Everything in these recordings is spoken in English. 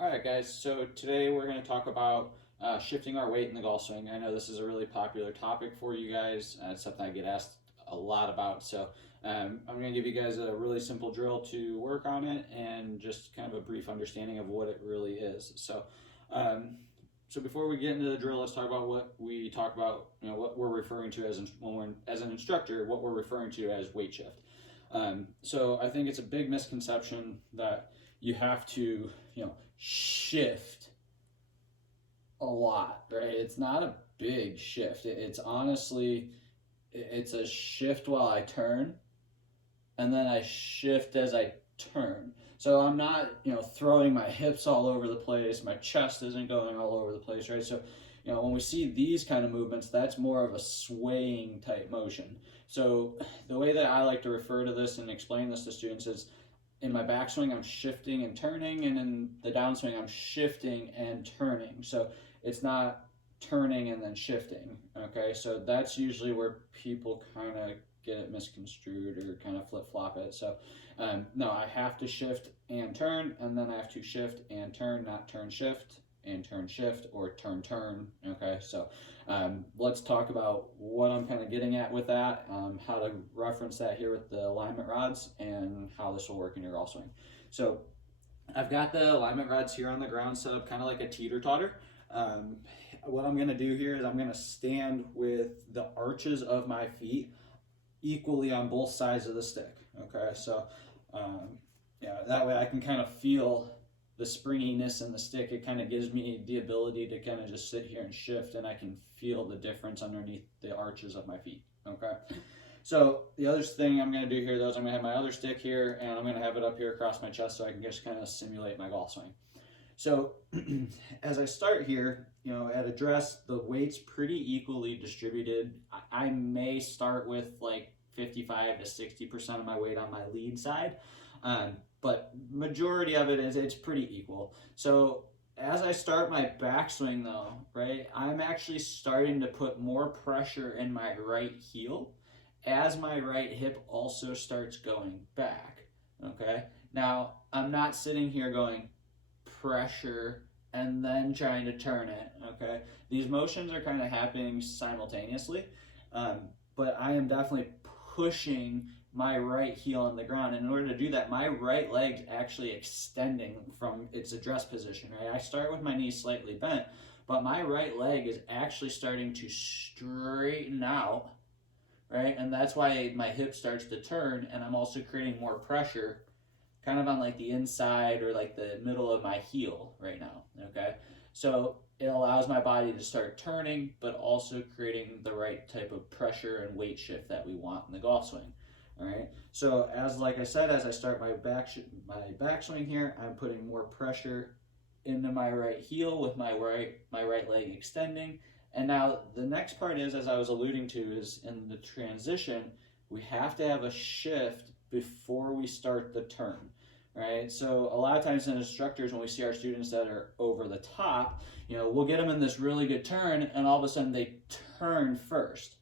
All right, guys. So today we're going to talk about shifting our weight in the golf swing. I know this is a really popular topic for you guys. It's something I get asked a lot about. So I'm going to give you guys a really simple drill to work on it and just kind of a brief understanding of what it really is. Um, so before we get into the drill, let's talk about what we talk about. You know, what we're referring to when we're as an instructor, what we're referring to as weight shift. So I think it's a big misconception that you have to, shift a lot, right? It's not a big shift. It's honestly, it's a shift while I turn, and then I shift as I turn. So I'm not, throwing my hips all over the place. My chest isn't going all over the place, right? So, when we see these kind of movements, that's more of a swaying type motion. So the way that I like to refer to this and explain this to students is in my backswing, I'm shifting and turning, and in the downswing, I'm shifting and turning. So it's not turning and then shifting, okay? So that's usually where people kind of get it misconstrued or kind of flip-flop it. So no, I have to shift and turn, and then I have to shift and turn, not turn shift and turn shift or turn turn, okay? So let's talk about what I'm kind of getting at with that, how to reference that here with the alignment rods, and how this will work in your golf swing. So I've got the alignment rods here on the ground set up kind of like a teeter-totter. What I'm going to do here is I'm going to stand with the arches of my feet equally on both sides of the stick, okay? So yeah, that way I can kind of feel the springiness in the stick. It kind of gives me the ability to kind of just sit here and shift, and I can feel the difference underneath the arches of my feet, okay? So the other thing I'm going to do here, though, is I'm going to have my other stick here, and I'm going to have it up here across my chest so I can just kind of simulate my golf swing. So as I start here, at address, the weight's pretty equally distributed. I may start with like 55 to 60% of my weight on my lead side, but majority of it is it's pretty equal. So as I start my backswing though, right, I'm actually starting to put more pressure in my right heel as my right hip also starts going back, okay? Now, I'm not sitting here going pressure and then trying to turn it, okay? These motions are kind of happening simultaneously, but I am definitely pushing my right heel on the ground. And in order to do that, my right leg's actually extending from its address position, right? I start with my knee slightly bent, but my right leg is actually starting to straighten out, right? And that's why my hip starts to turn, and I'm also creating more pressure kind of on like the inside or like the middle of my heel right now, okay? So it allows my body to start turning, but also creating the right type of pressure and weight shift that we want in the golf swing. All right. So like I said, as I start my backswing here, I'm putting more pressure into my right heel with my right leg extending. And now the next part is, as I was alluding to, is in the transition, we have to have a shift before we start the turn, right? So a lot of times in instructors, when we see our students that are over the top, we'll get them in this really good turn, and all of a sudden they turn first.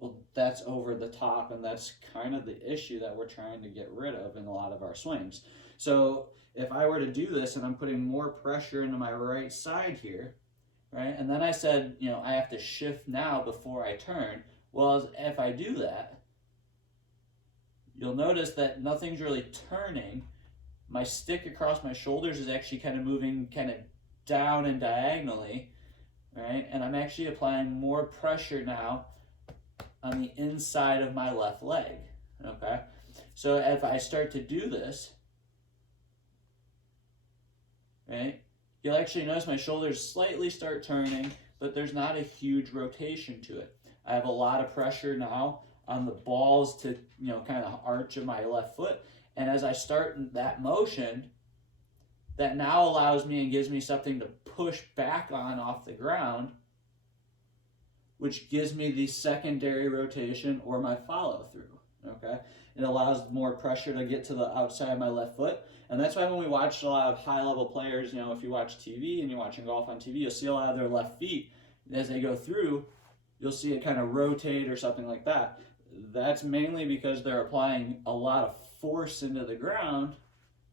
Well, that's over the top, and that's kind of the issue that we're trying to get rid of in a lot of our swings. So if I were to do this and I'm putting more pressure into my right side here, right, and then I said, I have to shift now before I turn. Well, if I do that, you'll notice that nothing's really turning. My stick across my shoulders is actually kind of moving kind of down and diagonally, right? And I'm actually applying more pressure now on the inside of my left leg, okay? So if I start to do this, right, you'll actually notice my shoulders slightly start turning, but there's not a huge rotation to it. I have a lot of pressure now on the balls to, kind of arch of my left foot. And as I start that motion, that now allows me and gives me something to push back on off the ground, which gives me the secondary rotation or my follow through, okay? It allows more pressure to get to the outside of my left foot. And that's why when we watch a lot of high level players, if you watch TV and you're watching golf on TV, you'll see a lot of their left feet. As they go through, you'll see it kind of rotate or something like that. That's mainly because they're applying a lot of force into the ground,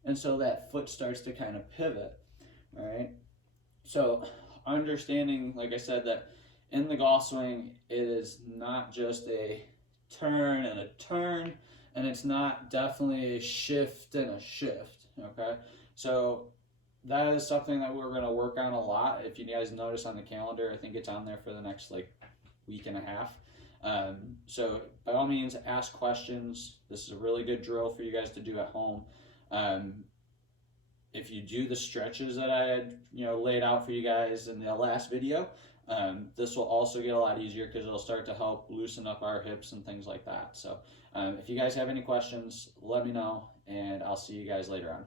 and so that foot starts to kind of pivot, All right. So understanding, like I said, that in the golf swing, it is not just a turn and a turn, and it's not definitely a shift and a shift. Okay. So that is something that we're going to work on a lot. If you guys notice on the calendar, I think it's on there for the next like week and a half. So by all means, ask questions. This is a really good drill for you guys to do at home. If you do the stretches that I had, laid out for you guys in the last video, this will also get a lot easier because it'll start to help loosen up our hips and things like that. So if you guys have any questions, let me know, and I'll see you guys later on.